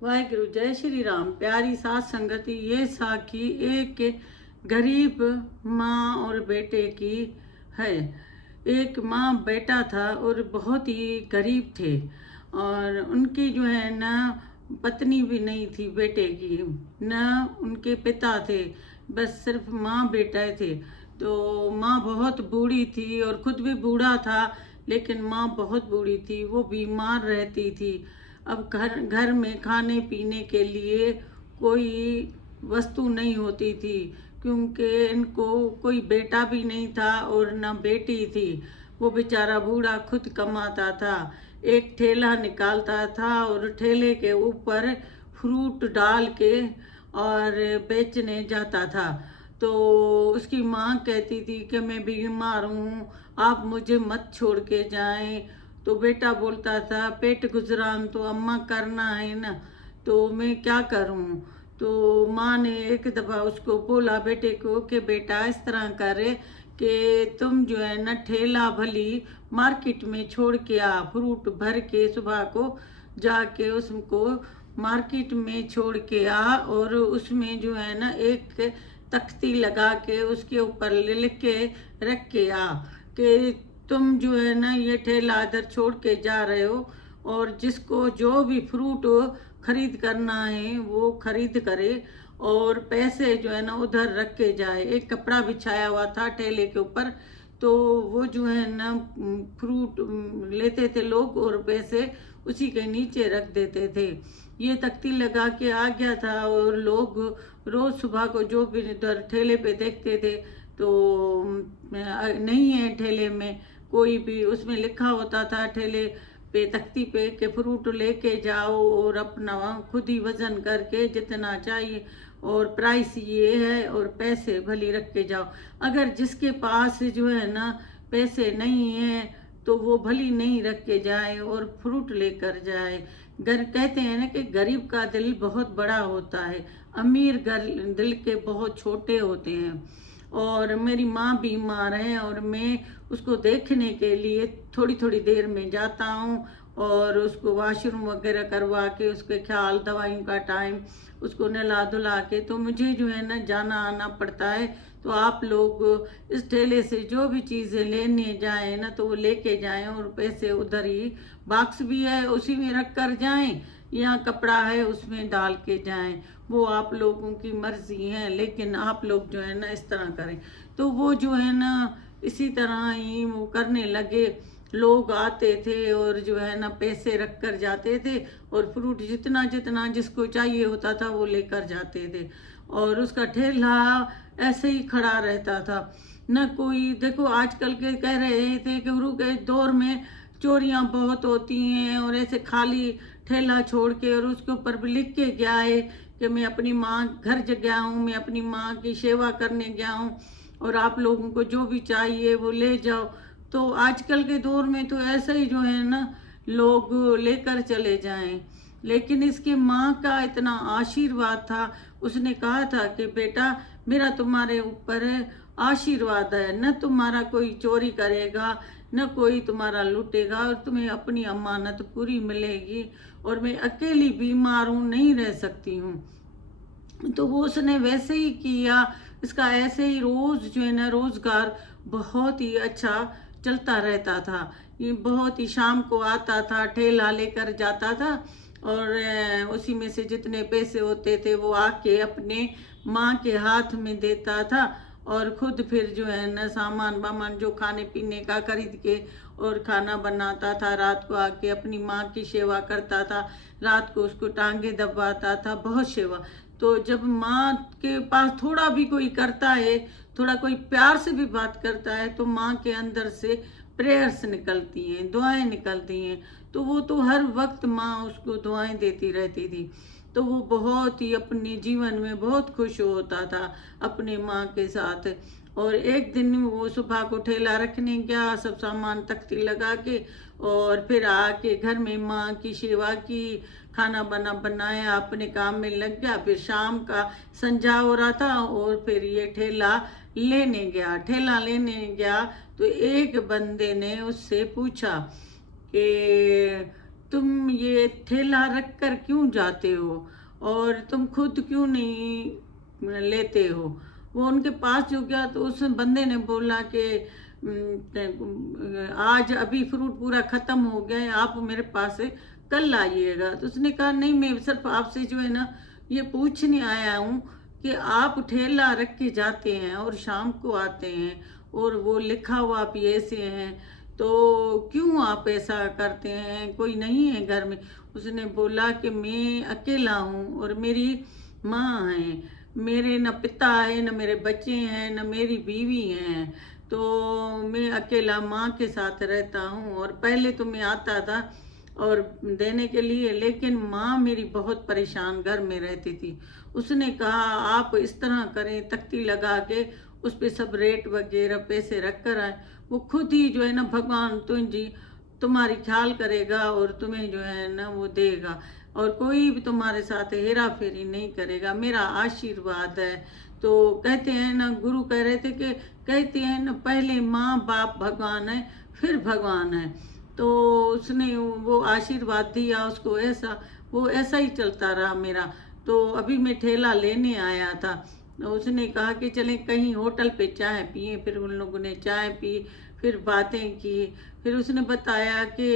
वाहिगुरु जय श्री राम। प्यारी साथ संगति, ये साखी एक गरीब माँ और बेटे की है। एक माँ बेटा था और बहुत ही गरीब थे, और उनकी जो है ना पत्नी भी नहीं थी बेटे की, न उनके पिता थे, बस सिर्फ माँ बेटा थे। तो माँ बहुत बूढ़ी थी और खुद भी बूढ़ा था, लेकिन माँ बहुत बूढ़ी थी, वो बीमार रहती थी। अब घर घर में खाने पीने के लिए कोई वस्तु नहीं होती थी, क्योंकि इनको कोई बेटा भी नहीं था और न बेटी थी। वो बेचारा बूढ़ा खुद कमाता था, एक ठेला निकालता था और ठेले के ऊपर फ्रूट डाल के और बेचने जाता था। तो उसकी माँ कहती थी कि मैं बीमार हूँ, आप मुझे मत छोड़ के जाएं। तो बेटा बोलता था पेट गुजरान तो अम्मा करना है ना, तो मैं क्या करूं। तो माँ ने एक दफ़ा उसको बोला बेटे को कि बेटा इस तरह करे कि तुम जो है ना ठेला भली मार्केट में छोड़ के आ, फ्रूट भर के सुबह को जाके उसको मार्केट में छोड़ के आ, और उसमें जो है ना एक तख्ती लगा के उसके ऊपर लिख के रख के आ कि तुम जो है ना ये ठेला इधर छोड़ के जा रहे हो, और जिसको जो भी फ्रूट खरीद करना है वो खरीद करे, और पैसे जो है ना उधर रख के जाए। एक कपड़ा बिछाया हुआ था ठेले के ऊपर, तो वो जो है ना फ्रूट लेते थे लोग और पैसे उसी के नीचे रख देते थे। ये तख्ती लगा के आ गया था, और लोग रोज सुबह को जो भी इधर ठेले पे देखते थे तो नहीं है ठेले में कोई भी, उसमें लिखा होता था ठेले पे तख्ती पे कि फ्रूट लेके जाओ और अपना खुद ही वजन करके जितना चाहिए, और प्राइस ये है और पैसे भली रख के जाओ। अगर जिसके पास जो है ना पैसे नहीं है तो वो भली नहीं रख के जाए और फ्रूट लेकर जाए। कहते हैं ना कि गरीब का दिल बहुत बड़ा होता है, अमीर दिल के बहुत छोटे होते हैं। और मेरी माँ बीमार है और मैं उसको देखने के लिए थोड़ी थोड़ी देर में जाता हूँ, और उसको वॉशरूम वगैरह करवा के उसके ख्याल दवाइयों का टाइम उसको नहला धुला के तो मुझे जो है ना जाना आना पड़ता है। तो आप लोग इस ठेले से जो भी चीज़ें लेने जाएं ना तो वो लेके जाएं, और पैसे उधर ही बॉक्स भी है उसी में रख कर जाएं, या कपड़ा है उसमें डाल के जाएं। वो आप लोगों की मर्जी है, लेकिन आप लोग जो है ना इस तरह करें। तो वो जो है ना इसी तरह ही वो करने लगे। लोग आते थे और जो है ना पैसे रख कर जाते थे, और फ्रूट जितना जितना जिसको चाहिए होता था वो लेकर जाते थे, और उसका ठेला ऐसे ही खड़ा रहता था। न कोई देखो, आजकल के कह रहे थे कि गुरु के दौर में चोरियां बहुत होती हैं, और ऐसे खाली ठेला छोड़ के और उसके ऊपर भी लिख के गया है कि मैं अपनी माँ घर गया हूँ, मैं अपनी माँ की सेवा करने गया हूँ, और आप लोगों को जो भी चाहिए वो ले जाओ। तो आजकल के दौर में तो ऐसा ही जो है ना लोग लेकर चले जाएं। लेकिन इसके माँ का इतना आशीर्वाद था, उसने कहा था कि बेटा मेरा तुम्हारे ऊपर है आशीर्वाद है, न तुम्हारा कोई चोरी करेगा, न कोई तुम्हारा लूटेगा, और तुम्हें अपनी अमानत पूरी मिलेगी, और मैं अकेली बीमार हूँ, नहीं रह सकती हूँ। तो वो उसने वैसे ही किया। इसका ऐसे ही रोज जो है ना रोजगार बहुत ही अच्छा चलता रहता था। ये बहुत ही शाम को आता था, ठेला लेकर जाता था, और उसी में से जितने पैसे होते थे वो आके अपने माँ के हाथ में देता था, और खुद फिर जो है ना सामान वामान जो खाने पीने का खरीद के और खाना बनाता था, रात को आके अपनी माँ की सेवा करता था, रात को उसको टांगे दबाता था, बहुत सेवा। तो जब माँ के पास थोड़ा भी कोई करता है, थोड़ा कोई प्यार से भी बात करता है, तो माँ के अंदर से प्रेयर्स निकलती हैं, दुआएं निकलती हैं। तो वो तो हर वक्त माँ उसको दुआएं देती रहती थी। तो वो बहुत ही अपने जीवन में बहुत खुश होता था अपने माँ के साथ। और एक दिन वो सुबह को ठेला रखने गया, सब सामान तख्ती लगा के, और फिर आके घर में माँ की सेवा की, खाना बनाया, अपने काम में लग गया। फिर शाम का संजा हो रहा था, और फिर ये ठेला लेने गया। तो एक बंदे ने उससे पूछा कि तुम ये ठेला रख कर क्यों जाते हो और तुम खुद क्यों नहीं लेते हो। वो उनके पास जो गया तो उस बंदे ने बोला कि आज अभी फ्रूट पूरा ख़त्म हो गया है, आप मेरे पास से कल आइएगा। तो उसने कहा नहीं, मैं सिर्फ आपसे जो है ना ये पूछने आया हूँ कि आप ठेला रख के जाते हैं और शाम को आते हैं और वो लिखा हुआ आप ऐसे हैं, तो क्यों आप ऐसा करते हैं, कोई नहीं है घर में। उसने बोला कि मैं अकेला हूँ और मेरी माँ है, मेरे न पिता है, न मेरे बच्चे हैं, न मेरी बीवी हैं, तो मैं अकेला माँ के साथ रहता हूँ। और पहले तो मैं आता था और देने के लिए, लेकिन माँ मेरी बहुत परेशान घर में रहती थी। उसने कहा आप इस तरह करें, तख्ती लगा के उस पे सब रेट वगैरह पैसे रख कर आए, वो खुद ही जो है ना भगवान तुम्हारी ख्याल करेगा और तुम्हें जो है ना वो देगा, और कोई भी तुम्हारे साथ हेरा फेरी नहीं करेगा, मेरा आशीर्वाद है। तो कहते हैं ना, गुरु कह रहे थे कि कहते हैं ना पहले माँ बाप भगवान है, फिर भगवान है। तो उसने वो आशीर्वाद दिया उसको, ऐसा वो ऐसा ही चलता रहा मेरा। तो अभी मैं ठेला लेने आया था, तो उसने कहा कि चलें कहीं होटल पे चाय पिए। फिर उन लोगों ने चाय पी, फिर बातें की। फिर उसने बताया कि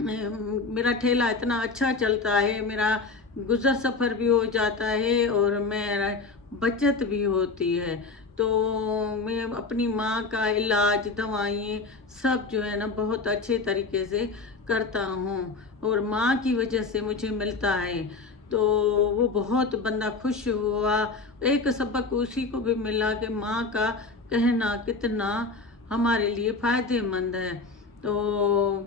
मेरा ठेला इतना अच्छा चलता है, मेरा गुजर सफ़र भी हो जाता है और मेरा बचत भी होती है। तो मैं अपनी माँ का इलाज दवाएं सब जो है ना बहुत अच्छे तरीके से करता हूँ और माँ की वजह से मुझे मिलता है। तो वो बहुत बंदा खुश हुआ। एक सबक उसी को भी मिला कि माँ का कहना कितना हमारे लिए फ़ायदेमंद है। तो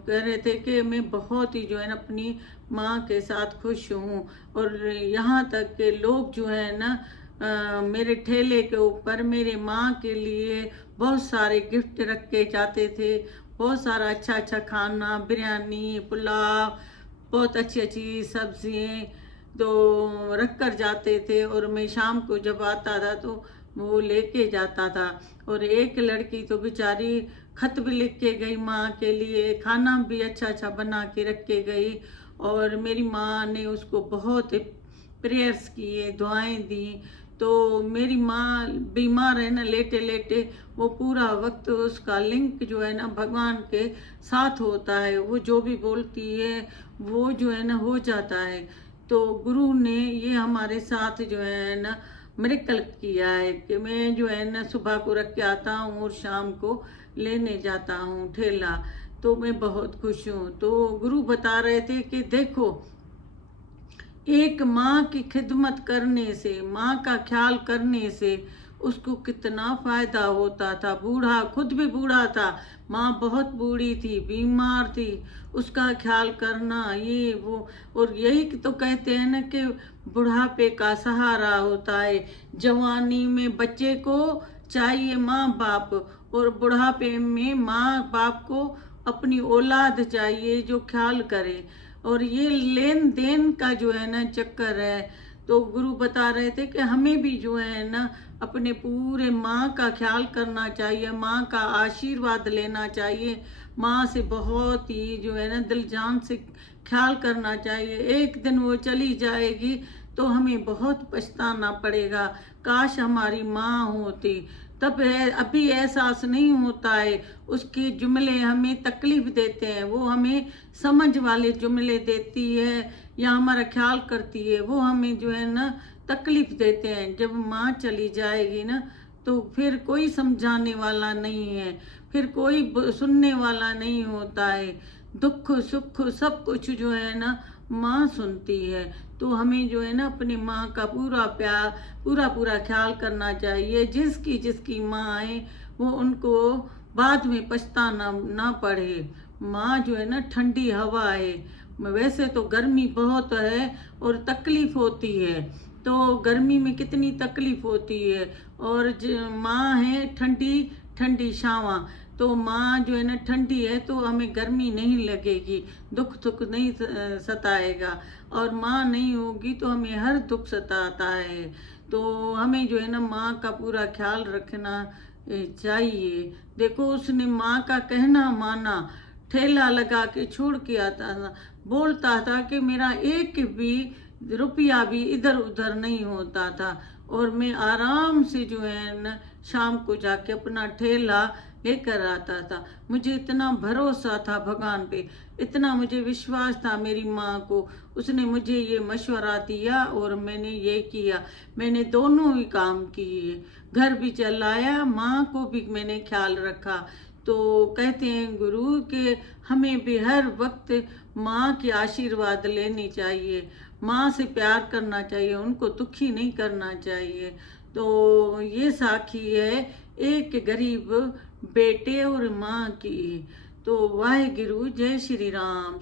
कह रहे थे कि मैं बहुत ही जो है ना अपनी माँ के साथ खुश हूँ, और यहाँ तक के लोग जो है ना मेरे ठेले के ऊपर मेरे माँ के लिए बहुत सारे गिफ्ट रख के जाते थे। बहुत सारा अच्छा अच्छा खाना, बिरयानी, पुलाव, बहुत अच्छी अच्छी सब्जियाँ तो रख कर जाते थे, और मैं शाम को जब आता था तो वो लेके जाता था। और एक लड़की तो बेचारी खत भी लिख के गई माँ के लिए, खाना भी अच्छा अच्छा बना के रख के गई, और मेरी माँ ने उसको बहुत प्रेयर्स किए, दुआएं दी। तो मेरी माँ बीमार है ना, लेटे लेटे वो पूरा वक्त उसका लिंक जो है ना भगवान के साथ होता है, वो जो भी बोलती है वो जो है ना हो जाता है। तो गुरु ने ये हमारे साथ जो है ना मिरेकल किया है कि मैं जो है ना सुबह को रख के आता हूँ और शाम को लेने जाता हूँ ठेला। तो मैं बहुत खुश हूँ। तो गुरु बता रहे थे कि देखो, एक माँ की खिदमत करने से, माँ का ख्याल करने से उसको कितना फायदा होता था। बूढ़ा, खुद भी बूढ़ा था, माँ बहुत बूढ़ी थी, बीमार थी, उसका ख्याल करना ये वो। और यही तो कहते हैं ना कि बुढ़ापे का सहारा होता है। जवानी में बच्चे को चाहिए माँ बाप, और बुढ़ापे में माँ बाप को अपनी औलाद चाहिए जो ख्याल करे। और ये लेन देन का जो है ना चक्कर है। तो गुरु बता रहे थे कि हमें भी जो है ना अपने पूरे माँ का ख्याल करना चाहिए, माँ का आशीर्वाद लेना चाहिए, माँ से बहुत ही जो है ना दिल जान से ख्याल करना चाहिए। एक दिन वो चली जाएगी तो हमें बहुत पछताना पड़ेगा, काश हमारी माँ होती। तब है, अभी एहसास नहीं होता है। उसके जुमले हमें तकलीफ देते हैं, वो हमें समझ वाले जुमले देती है या हमारा ख्याल करती है, वो हमें जो है ना तकलीफ देते हैं। जब माँ चली जाएगी ना तो फिर कोई समझाने वाला नहीं है, फिर कोई सुनने वाला नहीं होता है। दुख सुख सब कुछ जो है ना माँ सुनती है। तो हमें जो है ना अपनी माँ का पूरा प्यार, पूरा पूरा ख्याल करना चाहिए। जिसकी जिसकी माँ आए वो उनको बाद में पछताना ना पड़े। माँ जो है ना ठंडी हवा है। वैसे तो गर्मी बहुत है और तकलीफ होती है, तो गर्मी में कितनी तकलीफ होती है, और माँ है ठंडी ठंडी छावा। तो माँ जो है ना ठंडी है तो हमें गर्मी नहीं लगेगी, दुख दुख नहीं सताएगा। और माँ नहीं होगी तो हमें हर दुख सताता है। तो हमें जो है ना माँ का पूरा ख्याल रखना चाहिए। देखो, उसने माँ का कहना माना, ठेला लगा के छोड़ के आता था, बोलता था कि मेरा एक भी रुपया भी इधर उधर नहीं होता था, और मैं आराम से जो है न शाम को जाके अपना ठेला लेकर आता था। मुझे इतना भरोसा था भगवान पे, इतना मुझे विश्वास था मेरी माँ को, उसने मुझे ये मशवरा दिया और मैंने ये किया। मैंने दोनों ही काम किए, घर भी चलाया, माँ को भी मैंने ख्याल रखा। तो कहते हैं गुरु कि हमें भी हर वक्त माँ के आशीर्वाद लेनी चाहिए, माँ से प्यार करना चाहिए, उनको दुखी नहीं करना चाहिए। तो ये साखी है एक गरीब बेटे और माँ की। तो वाहे गुरु, जय श्री राम।